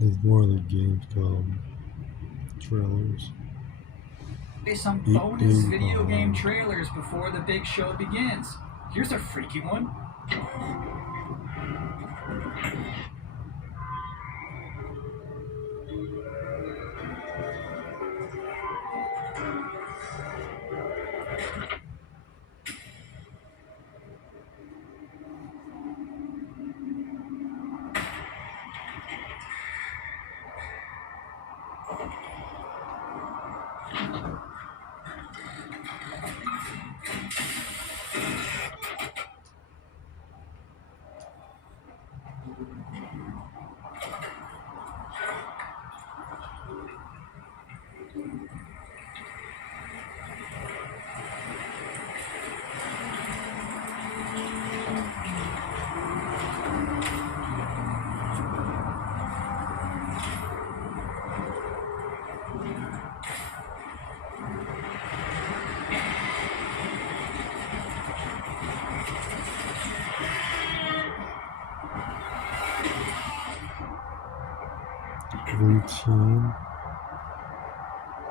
It's more of the Gamescom trailers. Some bonus video game trailers before the big show begins. Here's a freaky one. Routine.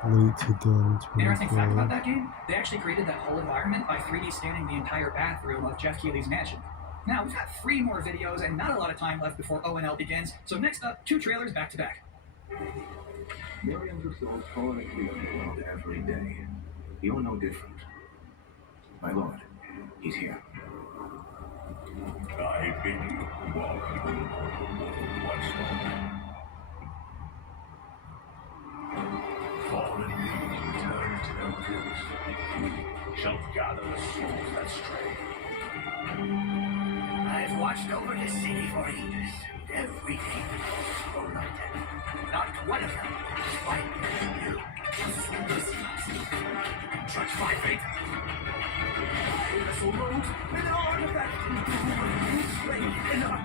Late 2024. Interesting fact about that game, they actually created that whole environment by 3D scanning the entire bathroom of Jeff Keighley's mansion. Now, we've got 3 more videos and not a lot of time left before ONL begins, so next up, 2 trailers back to back. Millions of souls fall into the world every day. You're no different. My lord, he's here. I bid you welcome to Western. Fallen beings return to their roots. We shall gather the souls that stray. I've watched over this city for years, and every day was united. Not one of them is fighting you. Judge my fate. I wrestle roads with an artifact who slain enough.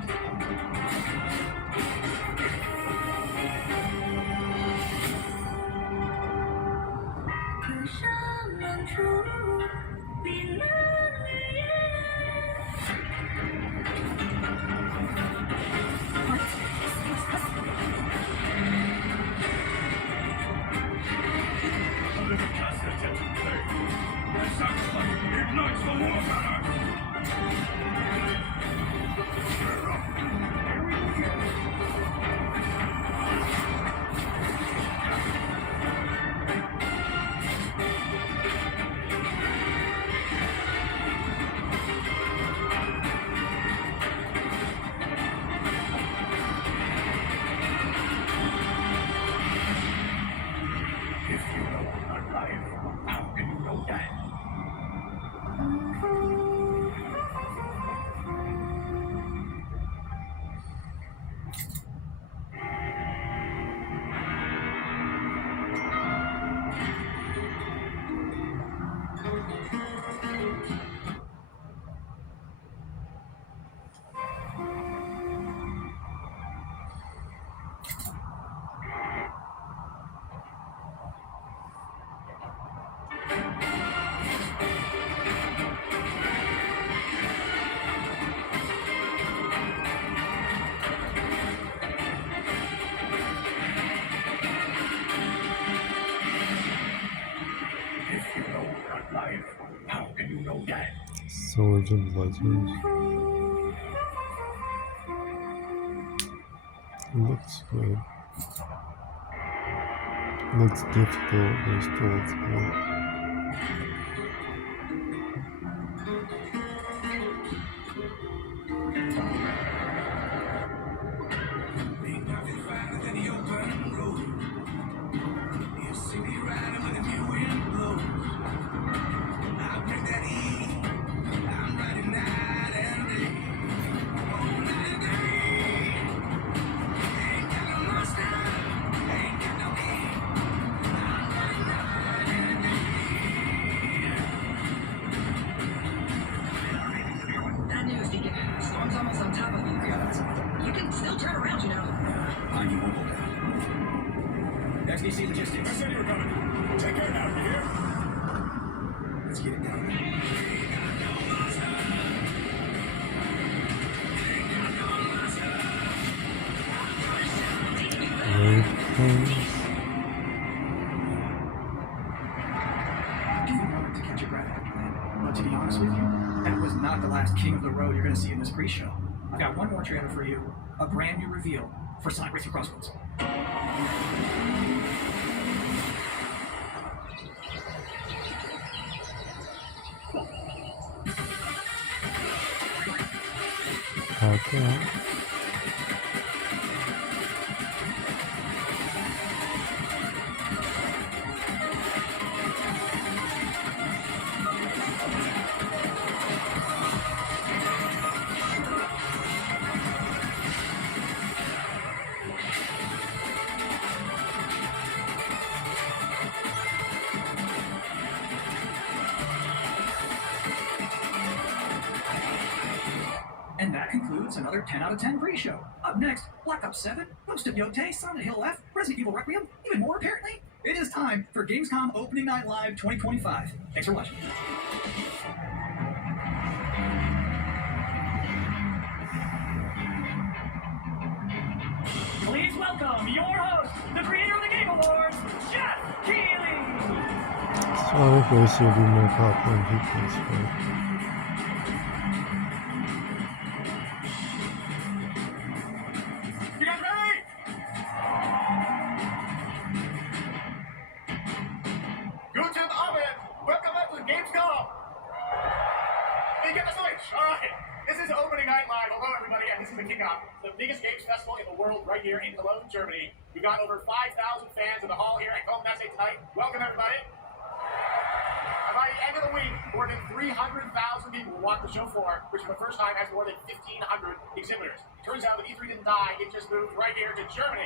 Ignites the war banner! If you know not life, how can you know that? If you know not life, how can you know that? Swords of Legends. Looks good. Looks difficult, but still looks good. That news, Deacon. Storm's almost on top of you. You can still turn around, you know. On you, mobile down. XDC Logistics. I said you were coming. Take care now, you hear? Let's get it done. games. Give you a moment to catch your breath after that. But to be honest with you, that was not the last King of the Road you're going to see in this pre-show. I've got one more trailer for you, a brand new reveal for Sonic Racing Crossroads. Okay. And that concludes another 10 out of 10 pre-show. Up next, Black Ops 7, Ghost of Yotei, Silent Hill F, Resident Evil Requiem, even more apparently. It is time for Gamescom Opening Night Live 2025. Thanks for watching. Please welcome your host, the creator of the Game Awards, Jeff Keighley. Sonic Racing will be more popular in people's way. You guys ready? Guten Abend! Welcome back to the Gamescom! Hey, get the switch! Alright, this is opening night live. Hello, everybody, and this is the kickoff. The biggest games festival in the world right here in Cologne, Germany. We've got over 5,000 fans in the hall here at Cologne tonight. Welcome, everybody. And by the end of the week, more than 300,000 people will walk the show floor, which for the first time has more than 1,500 exhibitors. Turns out that E3 didn't die, it just moved right here to Germany.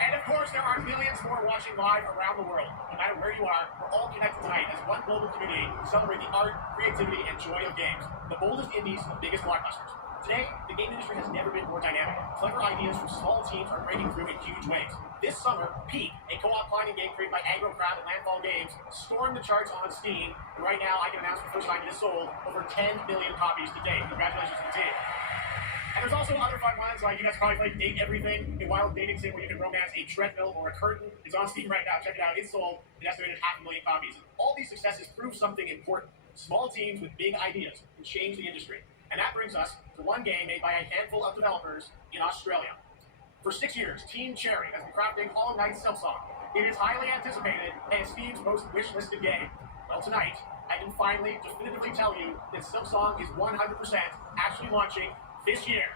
And of course, there are millions more watching live around the world. No matter where you are, we're all connected tonight as one global community to celebrate the art, creativity, and joy of games. The boldest indies, the biggest blockbusters. Today, the game industry has never been more dynamic. Clever ideas from small teams are breaking through in huge ways. This summer, Peak, a co-op climbing game created by Agrocrowd and Landfall Games, stormed the charts on Steam. And right now, I can announce for the first time it has sold over 10 million copies to date. Congratulations to the team. And there's also other fun ones, like you guys probably played Date Everything, a wild dating sim where you can romance a treadmill or a curtain. It's on Steam right now. Check it out. It's sold an estimated 500,000 copies. All these successes prove something important. Small teams with big ideas can change the industry. And that brings us to one game made by a handful of developers in Australia. For 6 years, Team Cherry has been crafting Hollow Knight Silksong. It is highly anticipated and Steam's most wish-listed game. Well, tonight, I can finally definitively tell you that Silksong is 100% actually launching this year.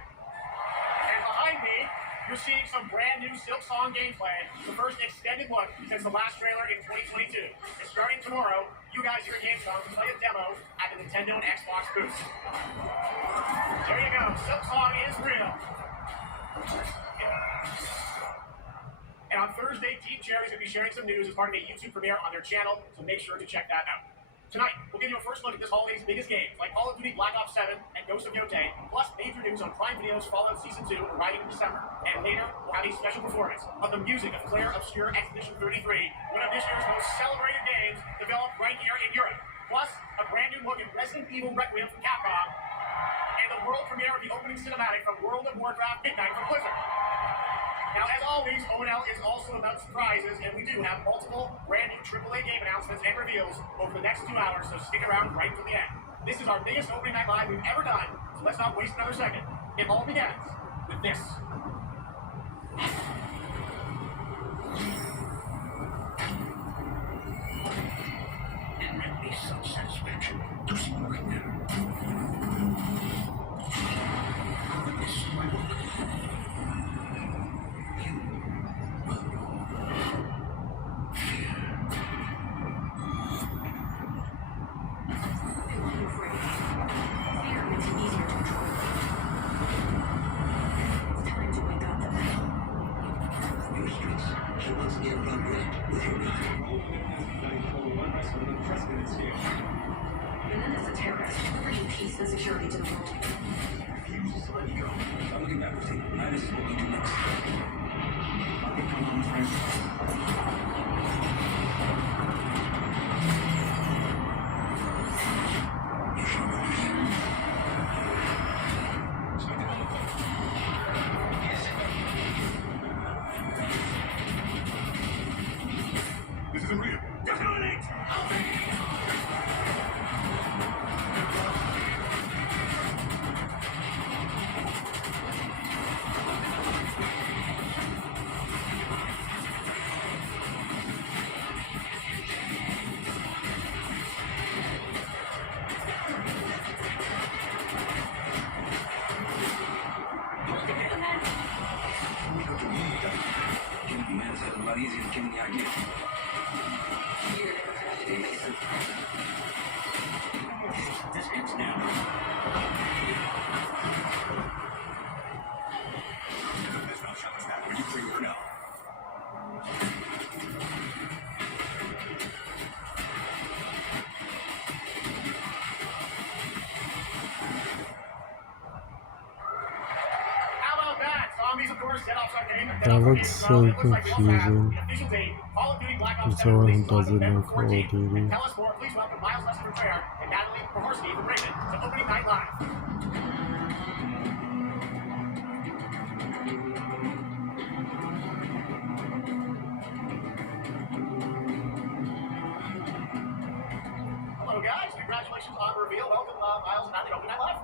And behind me, you're seeing some brand new Silksong gameplay, the first extended look since the last trailer in 2022. And starting tomorrow, you guys here at Gamescom can play a demo at the Nintendo and Xbox booth. There you go, Silksong is real. And on Thursday, Team Cherry's going to be sharing some news as part of a YouTube premiere on their channel, so make sure to check that out. Tonight, we'll give you a first look at this holiday's biggest games, like Call of Duty Black Ops 7 and Ghost of Yotei, plus major news on Prime Video's Fallout Season 2 arriving in December. And later, we'll have a special performance of the music of Claire Obscure Expedition 33, one of this year's most celebrated games developed right here in Europe. Plus, a brand new look at Resident Evil Requiem from Capcom, and the world premiere of the opening cinematic from World of Warcraft Midnight from Blizzard. Now, as always, O&L is also about surprises, and we do have multiple brand new AAA game announcements and reveals over the next 2 hours, so stick around right to the end. This is our biggest opening night live we've ever done, so let's not waste another second. It all begins with this. It made me such satisfaction to see working there. This is my work. The security to the world. Just let you go. I'm looking back with you. I just what we do next. Okay, come on, friends. You shall not be. lot easier than killing the idea. This ends now. There's no shot that when you bring her now. How about that? Zombies, of course, dead offside game. That looks so confusing. The official date, Call of Duty Black For Ops 7 someone who releases on doesn't know November Call of 14th. Duty. And tell us more, please welcome Miles Lesson from Treyarch and Natalie Prohorsky from Raven to Opening Night Live. Hello, guys. Congratulations on the reveal. Welcome, Miles and Natalie to Opening Night Live.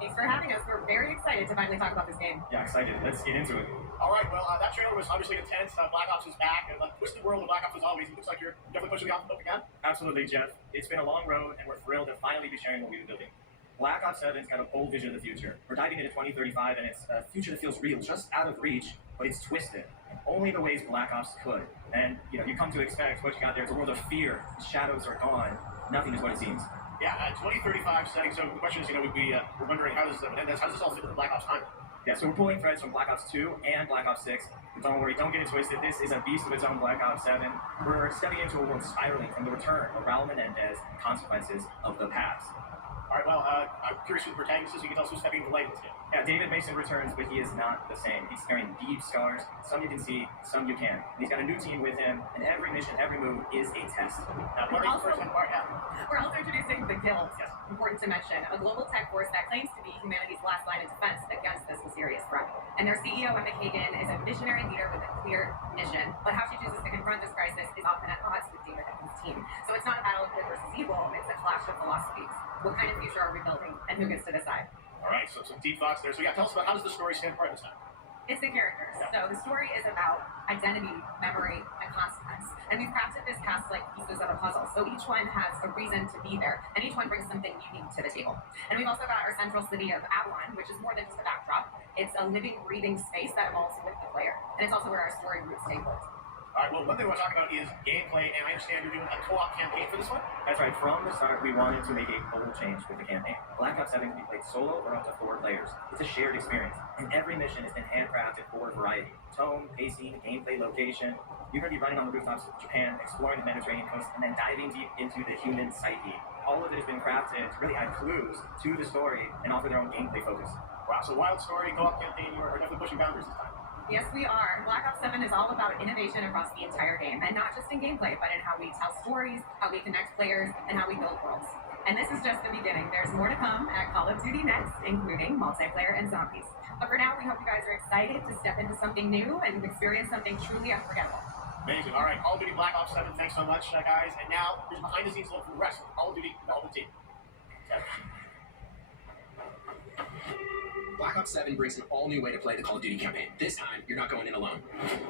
Thanks for having us. We're very excited to finally talk about this game. Yeah, excited. Let's get into it. All right, well, that trailer was obviously intense. Black Ops is back. The twisted world of Black Ops is always. It looks like you're definitely pushing the envelope again. Absolutely, Jeff. It's been a long road, and we're thrilled to finally be sharing what we've been building. Black Ops 7's got a bold vision of the future. We're diving into 2035, and it's a future that feels real, just out of reach, but it's twisted. Only the ways Black Ops could. And, you come to expect what you got there. It's a world of fear. Shadows are gone. Nothing is what it seems. Yeah, 2035 setting. So the question is, we're wondering how does this all fit with the Black Ops time? Yeah, so we're pulling threads from Black Ops 2 and Black Ops 6. But don't worry, don't get it twisted. This is a beast of its own, Black Ops 7. We're stepping into a world spiraling from the return of Raul Menendez and consequences of the past. All right, well, I'm curious who the protagonist is. You can tell us who's stepping into light in this game. Yeah, David Mason returns, but he is not the same. He's carrying deep scars. Some you can see, some you can't. And he's got a new team with him, and every mission, every move is a test. What makes the first one part? Yeah. We're also introducing the Guild. Yes. Important to mention, a global tech force that claims to be humanity's last line of defense against this mysterious threat. And their CEO, Emma Kagan, is a visionary leader with a clear mission. But how she chooses to confront this crisis is often at odds with David and his team. So it's not a battle of good versus evil, it's a clash of philosophies. What kind of future are we building, and who gets to decide? All right, so some deep thoughts there. So yeah, tell us about how does the story stand apart this time? It's the characters. So the story is about identity, memory, and consequence. And we've crafted this cast like pieces of a puzzle. So each one has a reason to be there, and each one brings something unique to the table. And we've also got our central city of Avalon, which is more than just a backdrop. It's a living, breathing space that evolves with the player. And it's also where our story roots take place. All right, well, one thing we want to talk about is gameplay, and I understand you're doing a co-op campaign for this one? That's right. From the start, we wanted to make a bold change with the campaign. Black Ops 7 can be played solo or up to 4 players. It's a shared experience, and every mission has been handcrafted for variety. Tone, pacing, gameplay, location. You're going to be running on the rooftops of Japan, exploring the Mediterranean coast, and then diving deep into the human psyche. All of it has been crafted to really add clues to the story and offer their own gameplay focus. Wow, so wild story, co-op campaign, you are definitely pushing boundaries this time. Yes, we are. Black Ops 7 is all about innovation across the entire game, and not just in gameplay, but in how we tell stories, how we connect players, and how we build worlds. And this is just the beginning. There's more to come at Call of Duty next, including multiplayer and zombies. But for now, we hope you guys are excited to step into something new and experience something truly unforgettable. Amazing. All right, Call of Duty Black Ops 7, thanks so much, guys. And now, here's a behind-the-scenes look for the rest of the Call of Duty development team. Okay. Black Ops 7 brings an all-new way to play the Call of Duty campaign. This time, you're not going in alone.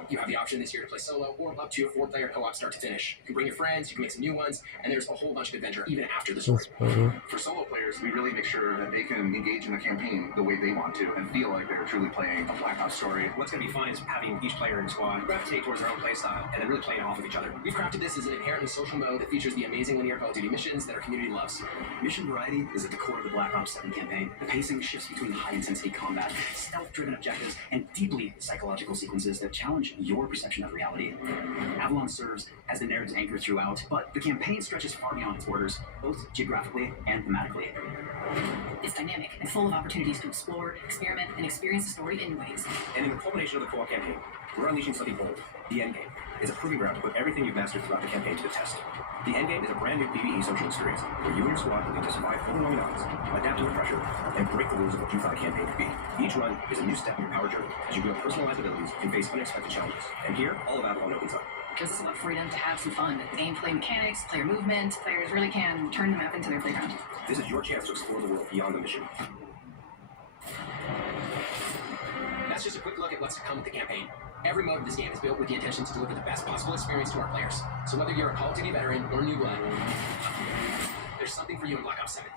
You have the option this year to play solo or up to a 4-player co-op start to finish. You can bring your friends, you can make some new ones, and there's a whole bunch of adventure even after the story. That's better. For solo players, we really make sure that they can engage in the campaign the way they want to and feel like they're truly playing a Black Ops story. What's going to be fun is having each player in the squad gravitate towards their own playstyle and then really playing off of each other. We've crafted this as an inherently social mode that features the amazing linear Call of Duty missions that our community loves. Mission variety is at the core of the Black Ops 7 campaign. The pacing shifts between high-intensity combat, stealth-driven objectives, and deeply psychological sequences that challenge your perception of reality. Avalon serves as the narrative's anchor throughout, but the campaign stretches far beyond its borders, both geographically and thematically. It's dynamic and full of opportunities to explore, experiment, and experience the story in new ways. And in the culmination of the co-op campaign, we're unleashing something bold. The endgame is a proving ground to put everything you've mastered throughout the campaign to the test. The endgame is a brand new PvE social experience where you and your squad will need to survive overwhelming odds, adapt to the pressure, and break the rules of what you thought a campaign could be. Each run is a new step in your power journey as you build personalized abilities and face unexpected challenges. And here, all of Avalon opens up. Because it's about freedom to have some fun. Gameplay mechanics, player movement, players really can turn the map into their playground. This is your chance to explore the world beyond the mission. That's just a quick look at what's to come with the campaign. Every mode of this game is built with the intention to deliver the best possible experience to our players. So whether you're a Call of Duty veteran or new blood, there's something for you in Black Ops 7.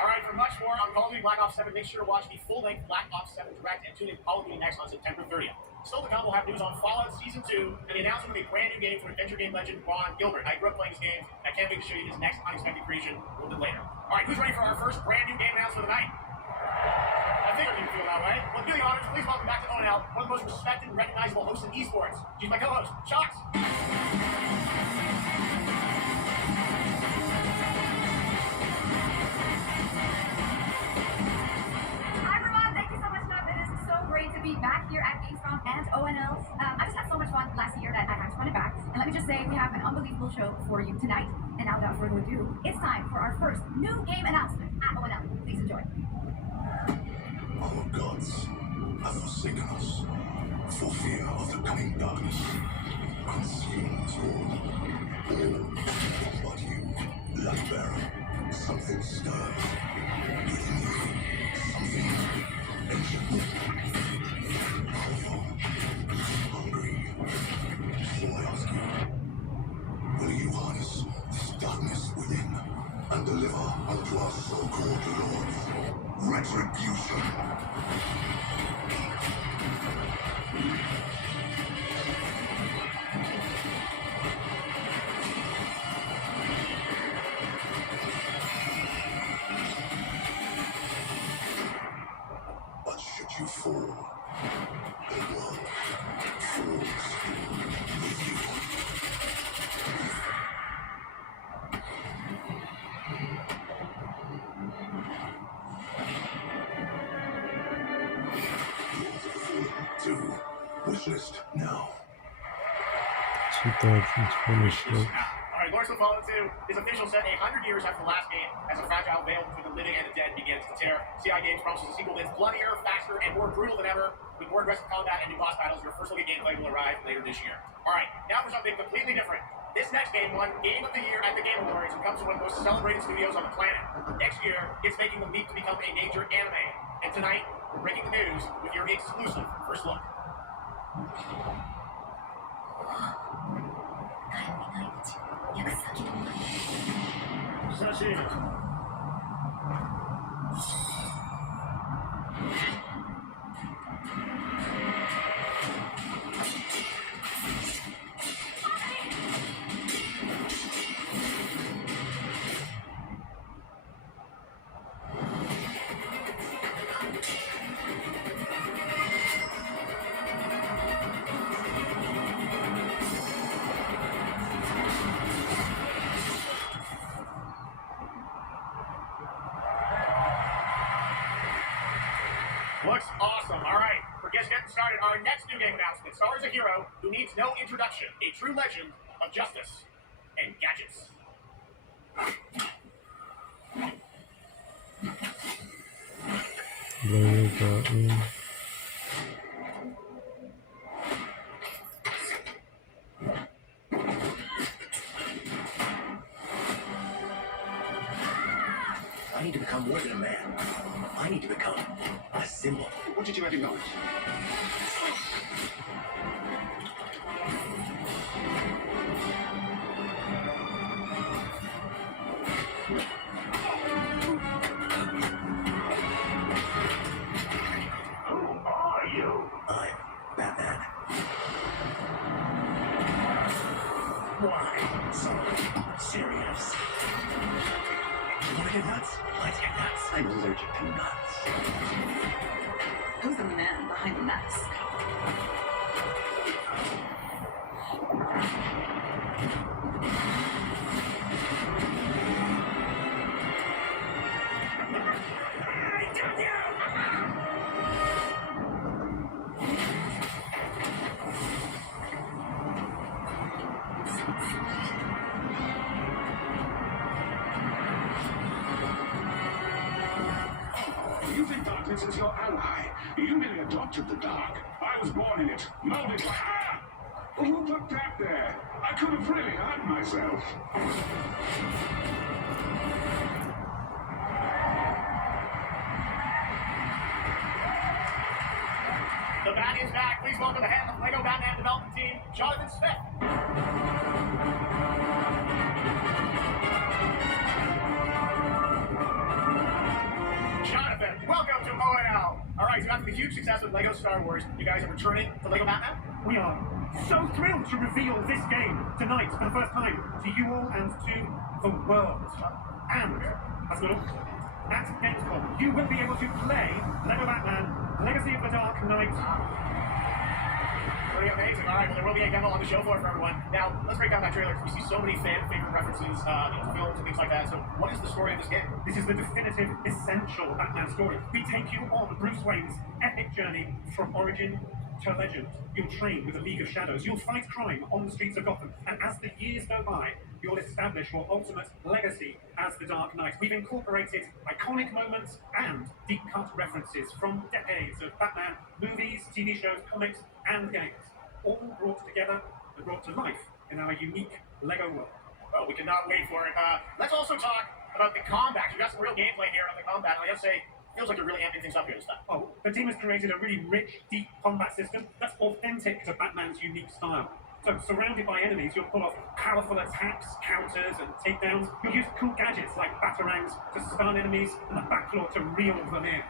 All right, for much more on Call of Duty Black Ops 7, make sure to watch the full-length Black Ops 7 Direct and tune in Call of Duty Next on September 30th. Still to come, we'll have news on Fallout Season 2 and the announcement of a brand new game from adventure game legend Ron Gilbert. I grew up playing this game, and I can't wait to show you his next unexpected creation a little bit later. All right, who's ready for our first brand new game announcement of the night? I think I can feel that way. Well, give the honors, please welcome back to ONL, one of the most respected and recognizable hosts in esports. She's my co-host, Shocks. Great to be back here at Gamescom and ONL. I just had so much fun last year that I had to run it back. And let me just say, we have an unbelievable show for you tonight. And now, without further ado, it's time for our first new game announcement at ONL. Please enjoy. Our gods have forsaken us for fear of the coming darkness. Consumed all but you, light bearer. Something stirred within you. Something ancient. Hungry. So I ask you, will you harness this darkness within and deliver unto our so-called lords retribution? But should you fall, the world falls with you. To wishlist now. 2026. Alright, Lords of Fallout 2 is official set 100 years after the last game, as a fragile veil between the living and the dead begins to tear. CI Games promises a sequel that's bloodier, faster, and more brutal than ever, with more aggressive combat and new boss battles. Your first look at gameplay will arrive later this year. Alright, now for something completely different. This next game won Game of the Year at the Game Awards and comes from one of the most celebrated studios on the planet. Next year, it's making the leap to become a major anime. And tonight, we're breaking the news with your exclusive first look. 久しい。Looks awesome. All right, we're just getting started. Our next new game announcement stars a hero who needs no introduction, a true legend of justice and gadgets. Blade button. I need to become more than a man. I need to become a symbol. What did you have in mind? Who are you? I'm Batman. Why so serious? You wanna get nuts? Let's get nuts. I'm allergic to nuts. Who's the man behind the mask? You think darkness is your ally? You merely adopted the dark. I was born in it, molded by... Ah! Who put that there? I could have really hurt myself. The Bat is back. Please welcome the head of the LEGO Batman development team, Jonathan Smith. go. All right, so after the huge success with Lego Star Wars, you guys are returning to Lego Batman? We are so thrilled to reveal this game tonight for the first time to you all and to the world. And, that's not all. At Gamescom, you will be able to play Lego Batman, Legacy of the Dark Knight. Pretty amazing. All right, well, there will be a demo on the show floor for everyone. Now, let's break down that trailer because we see so many fan-favorite references into films and things like that. So, what is the story of this game? This is the definitive, essential Batman story. We take you on Bruce Wayne's epic journey from origin to legend. You'll train with the League of Shadows. You'll fight crime on the streets of Gotham. And as the years go by, you'll establish your ultimate legacy as the Dark Knight. We've incorporated iconic moments and deep-cut references from decades of Batman movies, TV shows, comics, and games, all brought together and brought to life in our unique Lego world. Well, we cannot wait for it. Let's also talk about the combat. You got some real gameplay here on the combat. I have to say, feels like you're really amping things up here this time. Oh, the team has created a really rich, deep combat system that's authentic to Batman's unique style. So, surrounded by enemies, you'll pull off powerful attacks, counters, and takedowns. You'll use cool gadgets like batarangs to stun enemies and the backfloor to reel them in.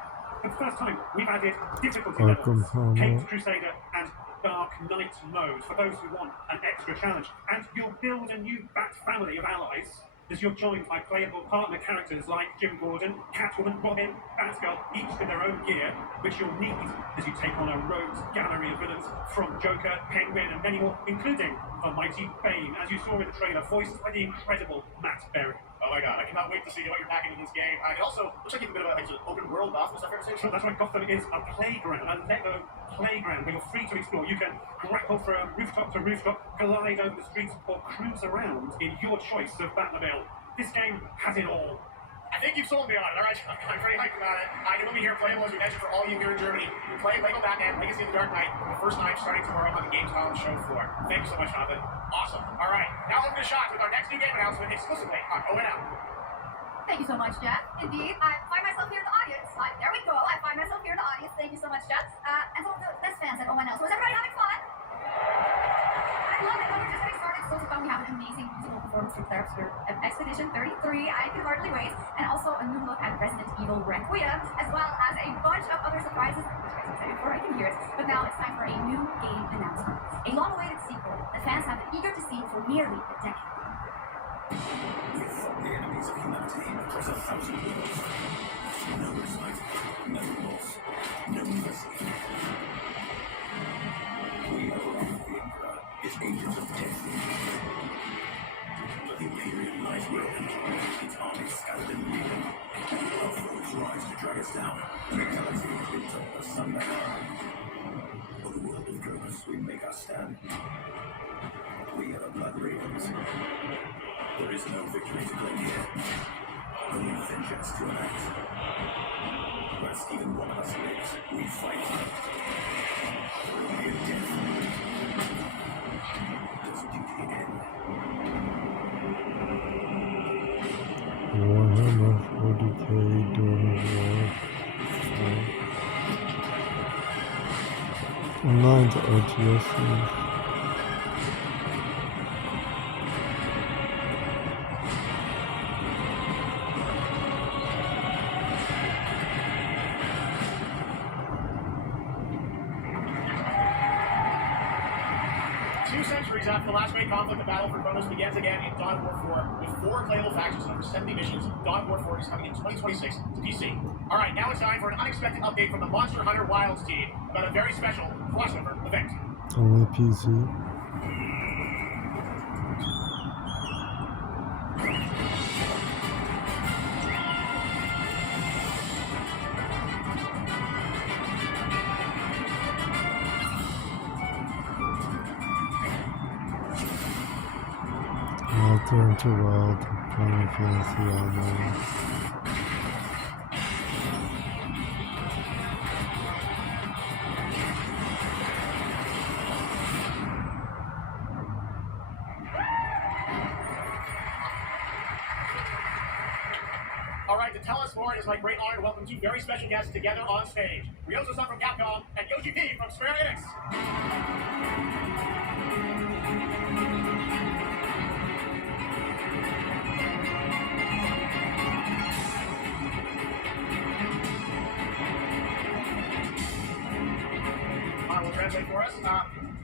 For the first time, we've added difficulty levels, Caped Crusader, and Dark Knight mode for those who want an extra challenge. And you'll build a new Bat family of allies as you're joined by playable partner characters like Jim Gordon, Catwoman, Robin, Batgirl, each with their own gear, which you'll need as you take on a rogues gallery of villains from Joker, Penguin, and many more, including the mighty Bane, as you saw in the trailer, voiced by the incredible Matt Berry. Oh my god, I cannot wait to see what you're packing into this game. It also looks like you have a bit of an open world Gotham, is that fair to say? Sure, that's right, Gotham is a playground, a Lego playground where you're free to explore. You can grapple from rooftop to rooftop, glide over the streets, or cruise around in your choice of Batmobile. This game has it all. I think you've sold me on it. All right, I'm pretty hyped about it. You will be here playing, as we mentioned, for all you here in Germany. You're playing Lego Batman, Legacy of the Dark Knight, for the first time starting tomorrow on the Gamescom show floor. Thank you so much, Jonathan. Awesome. All right, now let's get a shot with our next new game announcement exclusively on ONL. Thank you so much, Jeff. Indeed, I find myself here in the audience. There we go. I find myself here in the audience. Thank you so much, Jeff. And so the best fans at ONL. So is everybody having fun? I love it. We're just getting started. So to come, we have an amazing musical performance from Claire Obscure of Expedition 33. I can hardly wait. And also a new look at Resident Evil Requiem, as well as a bunch of other surprises, which I'm excited for. I can hear it. But now it's time for a new game announcement. A long-awaited sequel that fans have been eager to see for nearly a decade. We fought the enemies of humanity across 1,000 worlds. No respite, no remorse, no mercy. We are the Emperor, his agents of death. But the Imperium lies within, its army scattered in ruin. Our foes rise to drag us down. The galaxy has been torn asunder. For the world of Kronos, we make our stand. We are the Blood Ravens. There is no victory to claim here, only vengeance to enact. Whilst even one of us lives, we fight. In death, does duty end? Warhammer 40k Dawn of War. Online to OTS. After the last great conflict, the battle for Kronos begins again in Dawn of War 4 with 4 playable factions and over 70 missions. Dawn of War 4 is coming in 2026 to PC. All right, now it's time for an unexpected update from the Monster Hunter Wilds team about a very special crossover event. Only PC. Turn to Wild, Final Fantasy Online. All right, to tell us more, it is my great honor to welcome 2 very special guests together on stage. Ryozo-san from Capcom and Yoshi P from Square Enix. translate for us.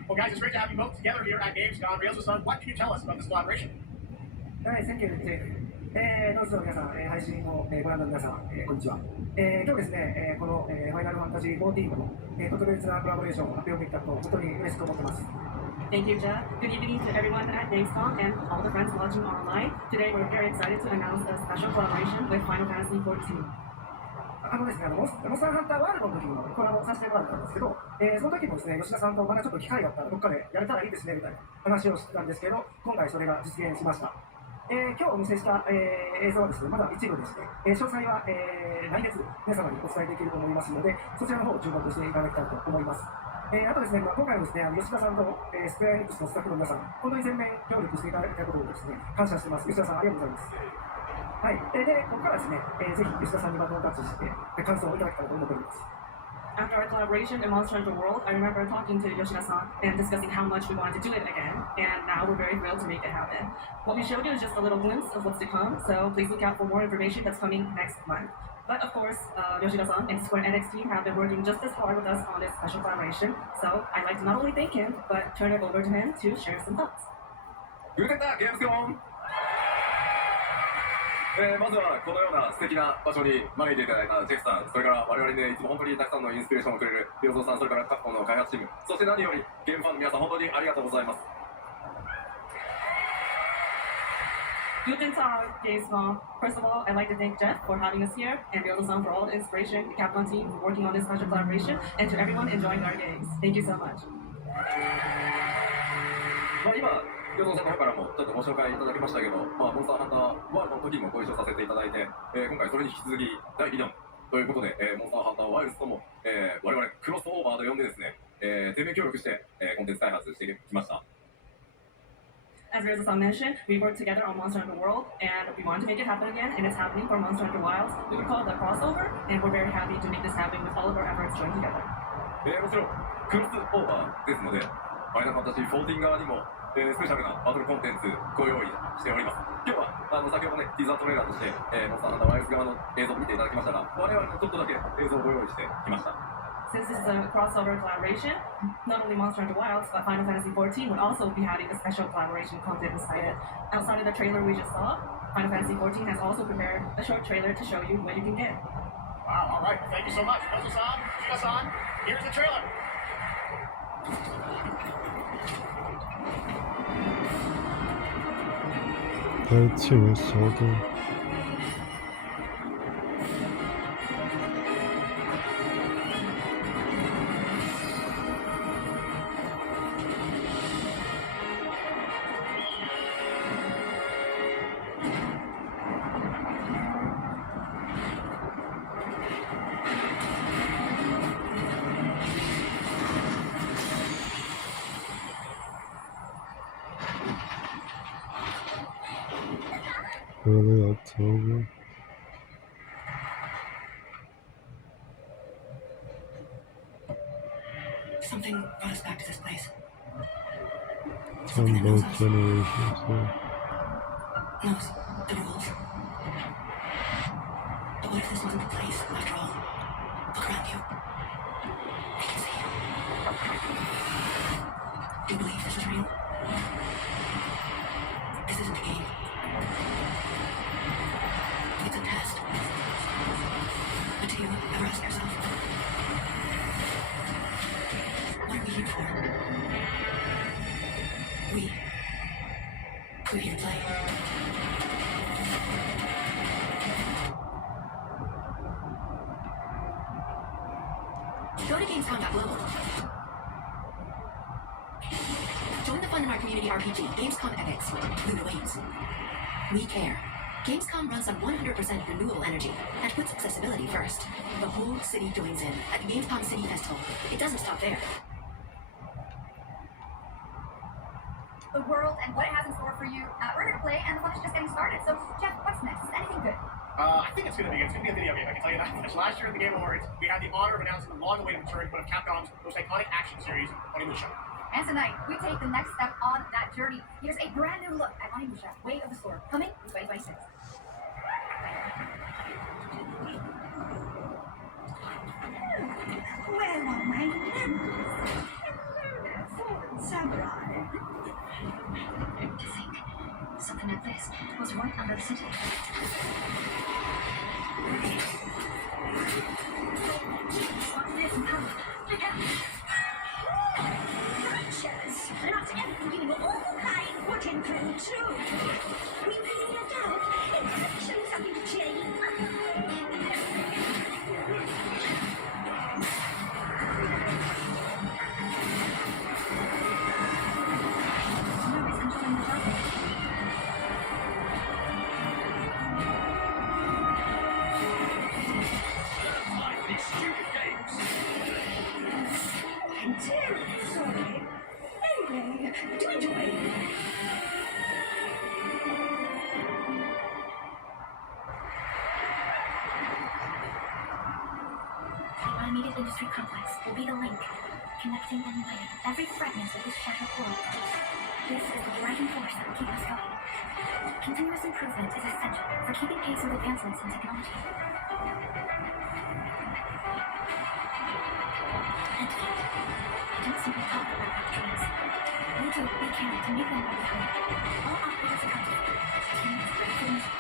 Well, guys, it's great to have you both together here at Gamescom. Ryozo-san, what can you tell us about this collaboration? はい、Thank you, Dave. ノースの皆さん、配信をご覧の皆さん、こんにちは。今日ですね、この、ファイナルファンタジー14の、特別なコラボレーションを発表できたと、本当に嬉しく思ってます。Thank you, Jeff. Good evening to everyone at Gamescom and all the friends watching online. Today, we're very excited to announce a special collaboration with Final Fantasy XIV. ですね、モンスターハンターワールドの時にもコラボさせてもらったんですけど、その時もですね、吉田さんとまだちょっと機会があったらどっかでやれたらいいですねみたいな話をしてたんですけど、今回それが実現しました。今日お見せした、映像はですね、まだ一部でして、詳細は、来月皆様にお伝えできると思いますので、そちらの方を注目していただきたいと思います。あとですね、今回もですね、吉田さんと、スクエアエニックスのスタッフの皆さん、本当に全面協力していただいたことをですね、感謝してます。吉田さん、ありがとうございます。はい、で、ここからですね、ぜひ吉田さんにバトンタッチして、感想をいただけたらと思っております。After our collaboration in Monster Hunter World, I remember talking to Yoshida-san and discussing how much we wanted to do it again, and now we're very thrilled to make it happen. What we showed you is just a little glimpse of what's to come, so please look out for more information that's coming next month. But of course, Yoshida-san and Square Enix team have been working just as hard with us on this special collaboration, so I'd like to not only thank him, but turn it over to him to share some thoughts. まずはこのような素敵な場所に招いていただいたジェフさん、それから我々に、いつも本当にたくさんのインスピレーションをくれるリョウゾウさん、それからカプコンの開発チーム、そして何よりゲームファンの皆さん、本当にありがとうございます。Guten Tag, Gamescom. First of all, I'd like to thank Jeff for having us here, and Ryozo-san for all the inspiration, the Capcom team for working on this special collaboration, and to everyone enjoying our games. Thank you so much. 今ヨゾウさんの方からもちょっとご紹介いただきましたけど、モンスターハンターワールドの時もご一緒させていただいて、今回それに引き続き第2弾ということで、モンスターハンターワイルズとも、我々クロスオーバーと呼んでですね、全面協力して、コンテンツ開発してきました。As Ryozo-san mentioned, we worked together on Monster Hunter World, and we wanted to make it happen again, and it's happening for Monster Hunter Wilds. We would call it a crossover, and we're very happy to make this happen with all of our efforts joined together. もちろんクロスオーバーですので、ファイナルファンタジー14側にもスペシャルなバトルコンテンツご用意しております。今日は先ほどね、ティザートレーラーとして、モンスターハンターワイルズ側の映像を見ていただきましたが、我々もちょっとだけ映像をご用意してきました。Since this is a crossover collaboration, not only Monster Hunter Wilds, but Final Fantasy XIV would also be having a special collaboration content inside it. Outside of the trailer we just saw, Final Fantasy XIV has also prepared a short trailer to show you what you can get. Wow, all right. Thank you so much. Ryozo-san, Yoshida-san, here's the trailer. 太轻微小动。Early October. Something brought us back to this place. From both generations, yeah. Knows the rules. But what if this wasn't the place after all? Look around you. I can see you. Do you believe this is real? This isn't a game. It's a test. But do you ever ask yourself, what are we here for? We're here to play. Go to Gamescom.global. Join the fun in our community RPG, Gamescom Epics, Lunar Waves. We care. Gamescom runs on 100% renewable energy and puts accessibility first. The whole city joins in at Gamescom City Festival. It doesn't stop there. The world and what it has in store for you. We're here to play, and the fun is just getting started. So, Jeff, what's next? Is anything good? I think it's going to be a video game, I can tell you that much. Last year at the Game Awards, we had the honor of announcing the long-awaited return of Capcom's most iconic action series, Onimusha. And tonight, we take the next step on that journey. Here's a brand new look at Onimusha, Way of the Sword, coming in 2026. Where are my limbs? complex was right under the city. What's this and how? Look out! Creatures! Not every all-kind wooden crew, too. We figured out infections have been changed. I'm terribly sorry. Anyway, do enjoy. The automated industry complex will be the link, connecting and uniting every fragment of this shattered world. This is the driving force that will keep us going. Continuous improvement is essential for keeping pace with advancements in technology. And fate. I don't simply talk about our dreams. We do what we can to make them more become. All operators accounted for. Teams ready for the mission.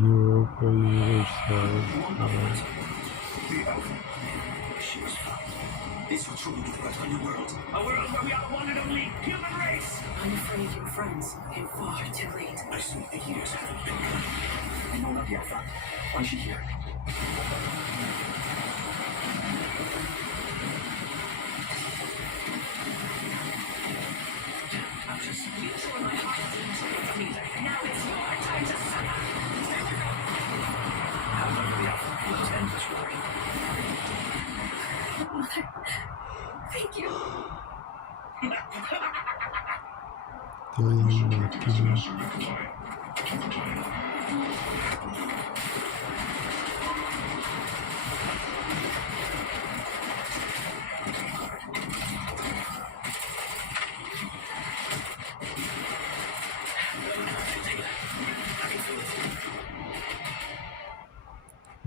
Europa Universalis. She was found. This will truly be the birth of a new world. A world where we are the one and only human race. I'm afraid your friends came far too late. I see the years haven't been good. I know not the upfront. Why is she here? I'm just sure my heart is in. Now it's your time to suffer. How long will the upfront? Let's end this story. Mother, thank you.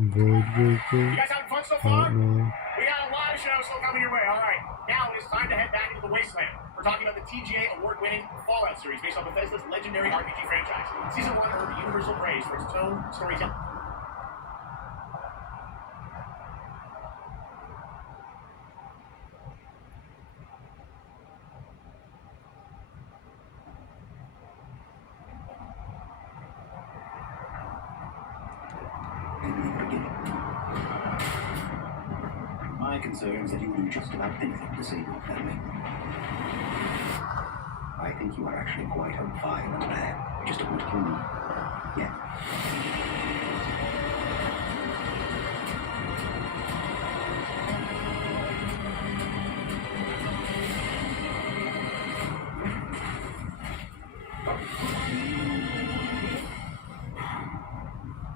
Void Breaker. You guys having fun so far? Batman. We got a lot of shows still coming your way. All right, now it is time to head back into the Wasteland. We're talking about the TGA award-winning Fallout series based on Bethesda's legendary RPG franchise. Season 1 earned universal praise for its tone, storytelling. My concern is that you will do just about anything to save your family. I think you are actually quite a violent man. Just don't kill me. Yeah.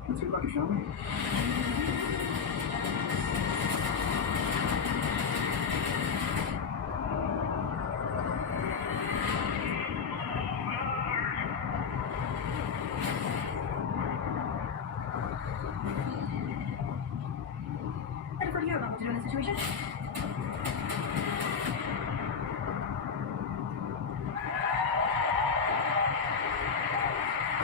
Let's get lucky, shall we? I'd prefer to hear about what to do in this situation.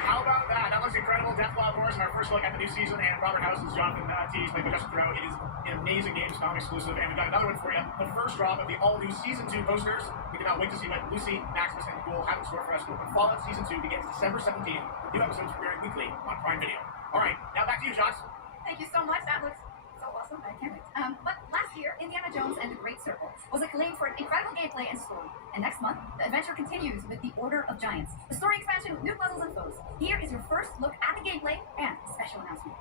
How about that? That looks incredible. Deathclaw, of course, and our first look at the new season, and Robert House's Jonathan Tees played by Justin Theroux. It is an amazing Gamescom exclusive, and we've got another one for you. The first drop of the all-new Season 2 posters. We cannot wait to see what Lucy, Maximus, and Ghoul have in store for us. When Fallout Season 2 begins December 17th. New episodes premiering weekly on Prime Video. All right, now back to you, Josh. Thank you so much. That looks so awesome. I can't wait. But last year, Indiana Jones and the Great Circle was acclaimed for incredible gameplay and story. And next month, the adventure continues with The Order of Giants, the story expansion with new puzzles and foes. Here is your first look at the gameplay and a special announcement.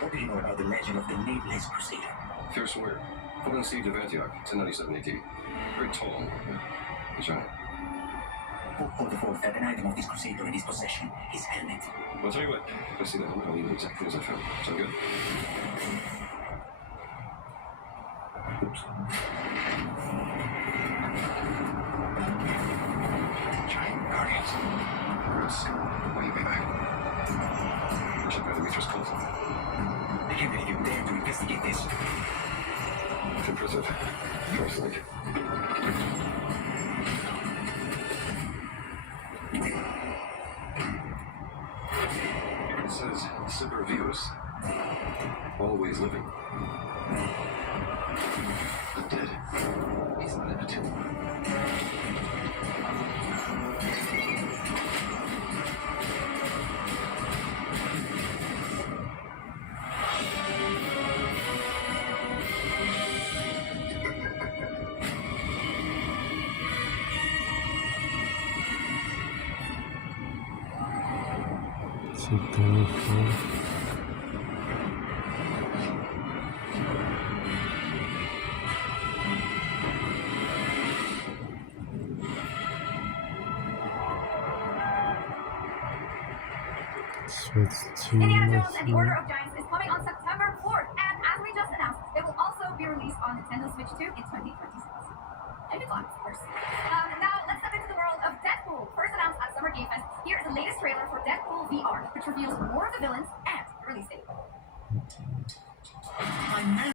What do you know about the legend of the Nameless Crusader? Fair swear. Fought on the siege of Antioch, 1097 AD. Very tall. He's giant. Pope Paul IV had an item of this crusader in his possession, his helmet. Well, I'll tell you what. If I see that helmet, I'll leave the exact things I found. Sound good? Oops. Giant guardians. Chris, why you be back? We should go to Mithras cult. I can't believe you dare to investigate this. It's impressive. Trust-like. It says Semper Vivus. Always living. But dead. He's not in it. C'est terrifiant. Indiana Jones and the Order of Giants is coming on September 4th, and as we just announced, it will also be released on Nintendo Switch 2 in 2026. And it's on, of course. Now, let's step into the world of Deadpool. First announced at Summer Game Fest, here is the latest trailer for Deadpool VR, which reveals more of the villains and the release date.